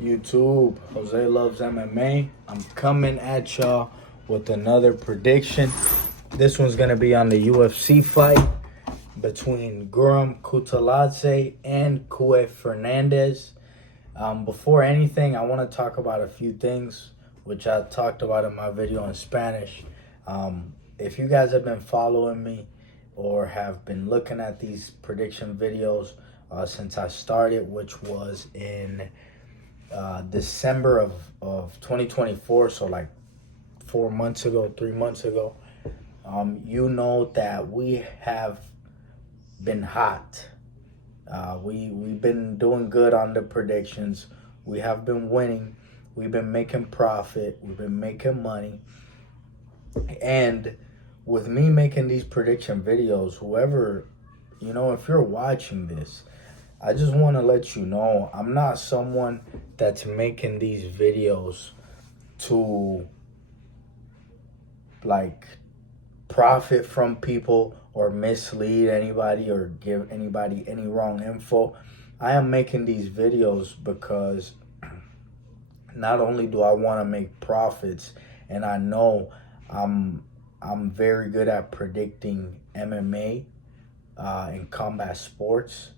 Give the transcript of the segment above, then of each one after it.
YouTube, Jose Loves MMA. I'm coming at y'all with another prediction. This one's gonna be on the UFC fight between Guram Kutateladze and Kaue Fernandez. Before anything, I want to talk about a few things which I talked about in my video in Spanish. If you guys have been following me or have been looking at these prediction videos since I started, which was in December of 2024, so like 4 months ago, 3 months ago, you know that we have been hot. We've been doing good on the predictions. We have been winning. We've been making profit. We've been making money. And with me making these prediction videos, whoever, if you're watching this, I just want to let you know I'm not someone that's making these videos to like profit from people or mislead anybody or give anybody any wrong info. I am making these videos because not only do I want to make profits, and I know I'm very good at predicting MMA and combat sports,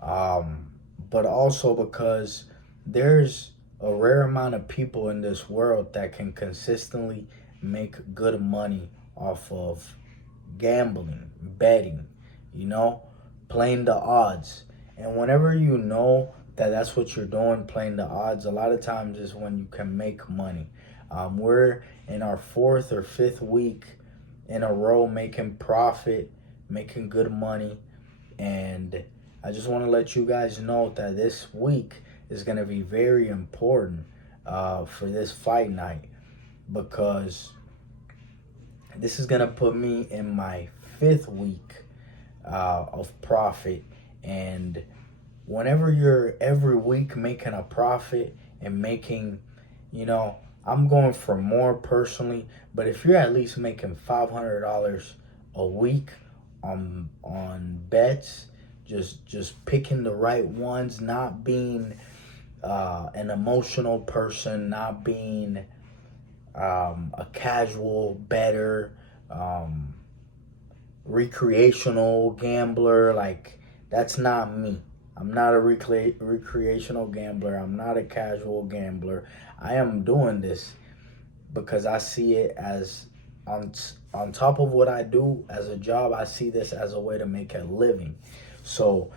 but also because there's a rare amount of people in this world that can consistently make good money off of gambling, betting, playing the odds. And whenever you know that that's what you're doing, playing the odds, a lot of times is when you can make money. We're in our 4th or 5th week in a row making profit, making good money. And I just want to let you guys know that this week is going to be very important for this fight night, because this is going to put me in my 5th week of profit. And whenever you're every week making a profit and making, I'm going for more personally, but if you're at least making $500 a week on bets, just picking the right ones, not being an emotional person, not being a casual bettor, recreational gambler. Like, that's not me. I'm not a recreational gambler. I'm not a casual gambler. I am doing this because I see it as on top of what I do as a job. I see this as a way to make a living. So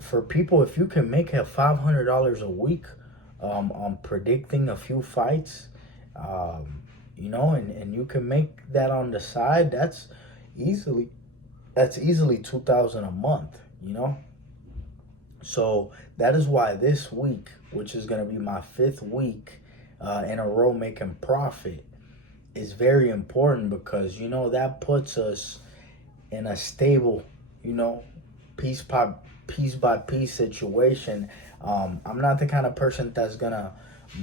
for people, if you can make $500 a week on predicting a few fights, and you can make that on the side, that's easily $2,000 a month, So that is why this week, which is going to be my 5th week in a row making profit, is very important, because that puts us in a stable, piece by piece situation. I'm not the kind of person that's gonna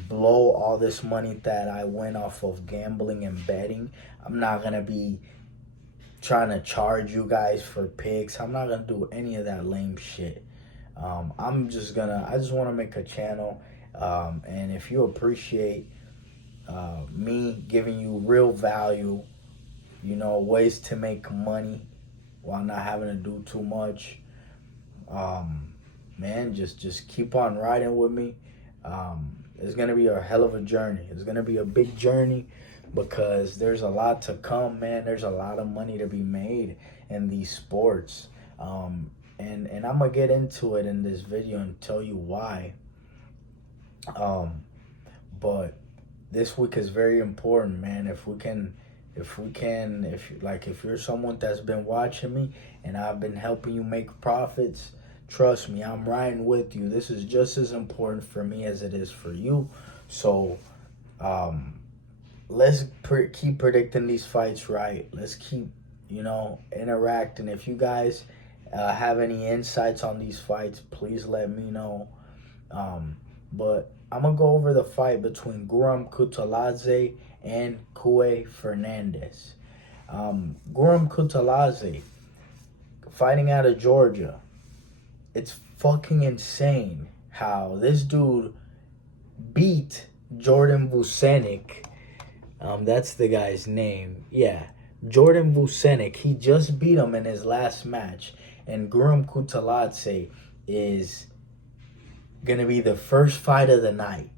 blow all this money that I win off of gambling and betting. I'm not gonna be trying to charge you guys for picks. I'm not gonna do any of that lame shit. I just want to make a channel, and if you appreciate me giving you real value, ways to make money while not having to do too much, man, just keep on riding with me. It's gonna be a hell of a journey. It's gonna be a big journey, because there's a lot to come, man. There's a lot of money to be made in these sports, and I'm gonna get into it in this video and tell you why. But this week is very important, man. If you're someone that's been watching me and I've been helping you make profits, trust me, I'm riding with you. This is just as important for me as it is for you. So let's keep predicting these fights right. Let's keep, interacting. If you guys have any insights on these fights, please let me know. But I'm going to go over the fight between Guram Kutateladze and Kaue Fernandez. Guram Kutateladze, fighting out of Georgia. It's fucking insane how this dude beat Jordan Vucenic. That's the guy's name. Yeah, Jordan Vucenic. He just beat him in his last match. And Guram Kutateladze is going to be the first fight of the night.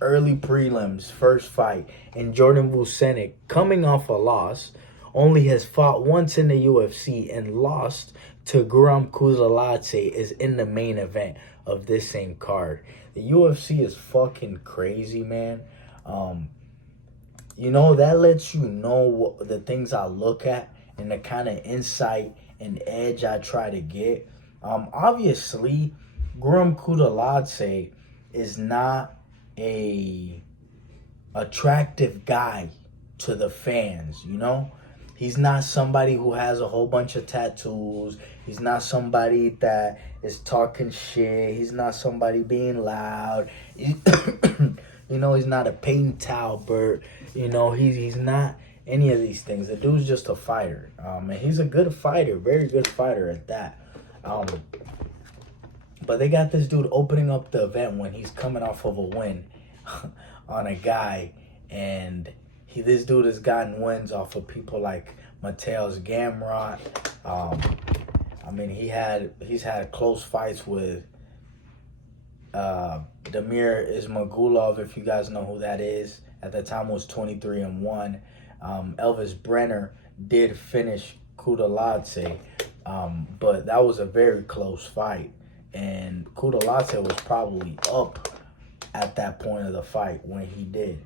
Early prelims, first fight. And Jordan Vucenic, coming off a loss, only has fought once in the UFC and lost to Guram Kutateladze, is in the main event of this same card. The UFC is fucking crazy, man. That lets you know the things I look at and the kind of insight and edge I try to get. Obviously, Guram Kutateladze is not a attractive guy to the fans, He's not somebody who has a whole bunch of tattoos. He's not somebody that is talking shit. He's not somebody being loud. He's not a Peyton Talbert. He's not any of these things. The dude's just a fighter. And he's a good fighter, very good fighter at that. But they got this dude opening up the event when he's coming off of a win on a guy, and this dude has gotten wins off of people like Mateusz Gamrot. He's had close fights with Damir Ismagulov, if you guys know who that is. At the time was 23-1. Elvis Brenner did finish Kutateladze, but that was a very close fight. And Kutateladze was probably up at that point of the fight when he did.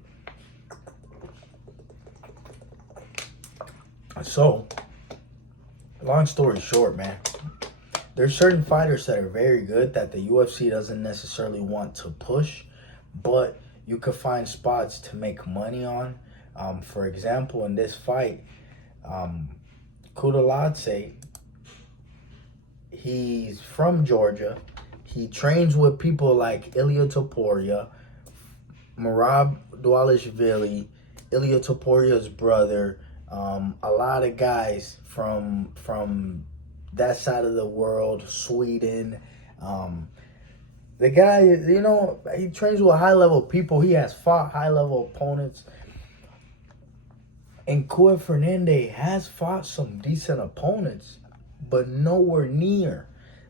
So, long story short, man, there's certain fighters that are very good that the UFC doesn't necessarily want to push, but you could find spots to make money on. For example, in this fight, Kutateladze, he's from Georgia. He trains with people like Ilia Topuria, Merab Dvalishvili, Ilia Topuria's brother, a lot of guys from that side of the world, Sweden. The guy, he trains with high-level people. He has fought high-level opponents. And Kaue Fernandez has fought some decent opponents, but nowhere near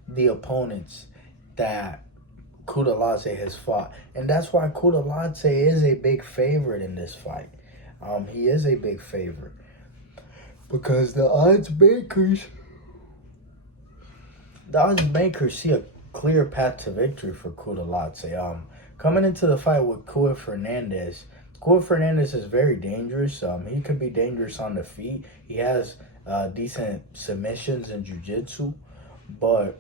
the opponents that Kutateladze has fought. And that's why Kutateladze is a big favorite in this fight. He is a big favorite. Because the odds makers see a clear path to victory for Kutateladze. Coming into the fight with Kaue Fernandez is very dangerous. He could be dangerous on the feet. He has decent submissions in jiu-jitsu, but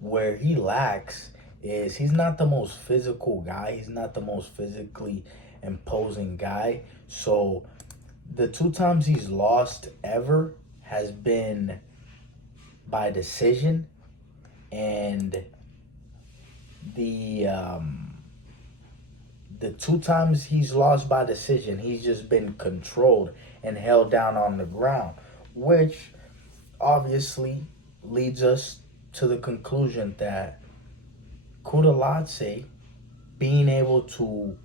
where he lacks is he's not the most physical guy. He's not the most physically imposing guy. So the 2 times he's lost ever has been by decision, and the 2 times he's lost by decision, he's just been controlled and held down on the ground, which obviously leads us to the conclusion that Kutateladze being able to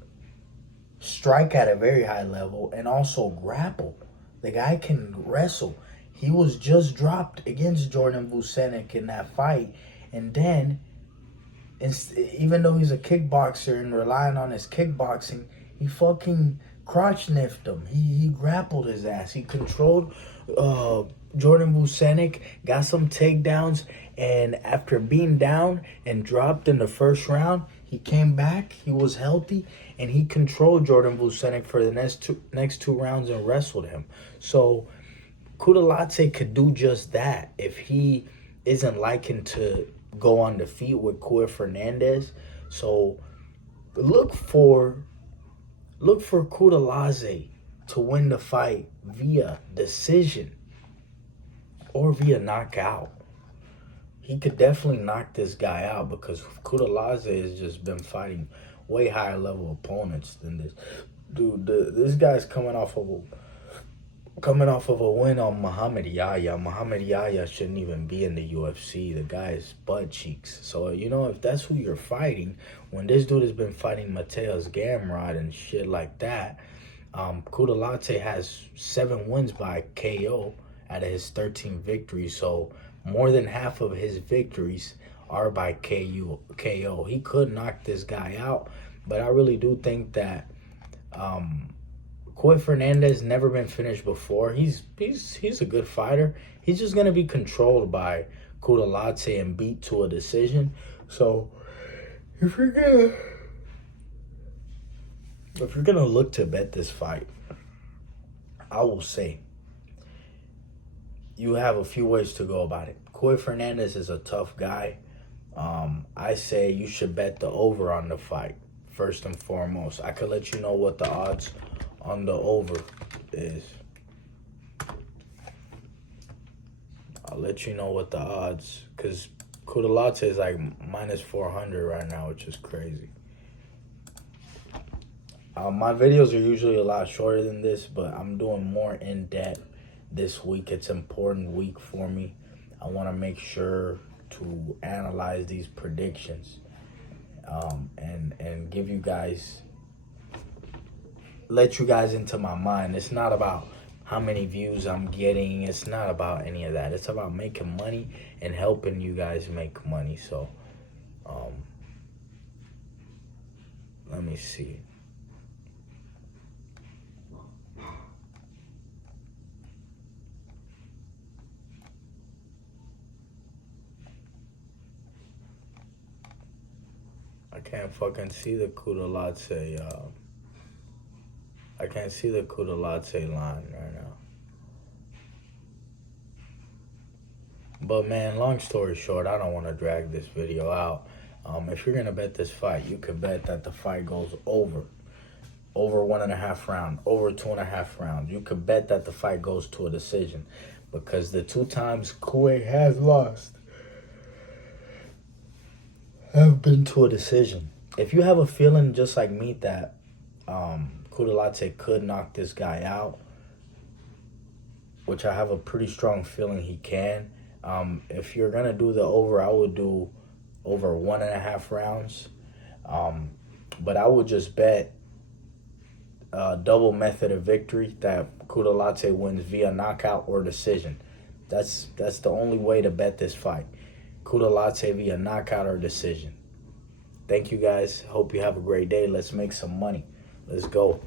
strike at a very high level and also grapple. The guy can wrestle. He was just dropped against Jordan Vucenic in that fight, and then even though he's a kickboxer and relying on his kickboxing, he fucking crotch sniffed him. He grappled his ass. He controlled Jordan Vucenic, got some takedowns, and after being down and dropped in the first round, he came back. He was healthy, and he controlled Jordan Vucenic for the next two rounds and wrestled him. So Kutateladze could do just that if he isn't liking to go on the feet with Kaue Fernandez. So look for Kutateladze to win the fight via decision or via knockout. He could definitely knock this guy out because Kutateladze has just been fighting way higher level opponents than this dude. This guy's coming off of coming off of a win on Muhammad Yahya. Muhammad Yahya shouldn't even be in the UFC. The guy is butt cheeks. So, you know, if that's who you're fighting, when this dude has been fighting Mateus Gamrot and shit like that, Kutateladze has 7 wins by KO out of his 13 victories. So more than half of his victories are by KO. He could knock this guy out, but I really do think that Kaue Fernandez never been finished before. He's a good fighter. He's just gonna be controlled by Kutateladze and beat to a decision. So if you're gonna look to bet this fight, I will say you have a few ways to go about it. Kaue Fernandez is a tough guy. I say you should bet the over on the fight first and foremost. I could let you know what the odds on the over is. I'll let you know what the odds, because Kutateladze is like minus 400 right now, which is crazy. My videos are usually a lot shorter than this, but I'm doing more in depth this week. It's an important week for me. I want to make sure to analyze these predictions and give you guys, let you guys into my mind. It's not about how many views I'm getting. It's not about any of that. It's about making money and helping you guys make money. So, let me see. I can't fucking see the Kutateladze, I can't see the Kutateladze line right now. But man, long story short, I don't want to drag this video out. If you're gonna bet this fight, you could bet that the fight goes over 1.5 rounds, over 2.5 rounds. You could bet that the fight goes to a decision, because the 2 times Kaue has lost have been to a decision. If you have a feeling just like me that Kutateladze could knock this guy out, which I have a pretty strong feeling he can, if you're gonna do the over, I would do over 1.5 rounds. But I would just bet double method of victory, that Kutateladze wins via knockout or decision. That's the only way to bet this fight. Kutateladze via knockout or decision. Thank you guys. Hope you have a great day. Let's make some money. Let's go.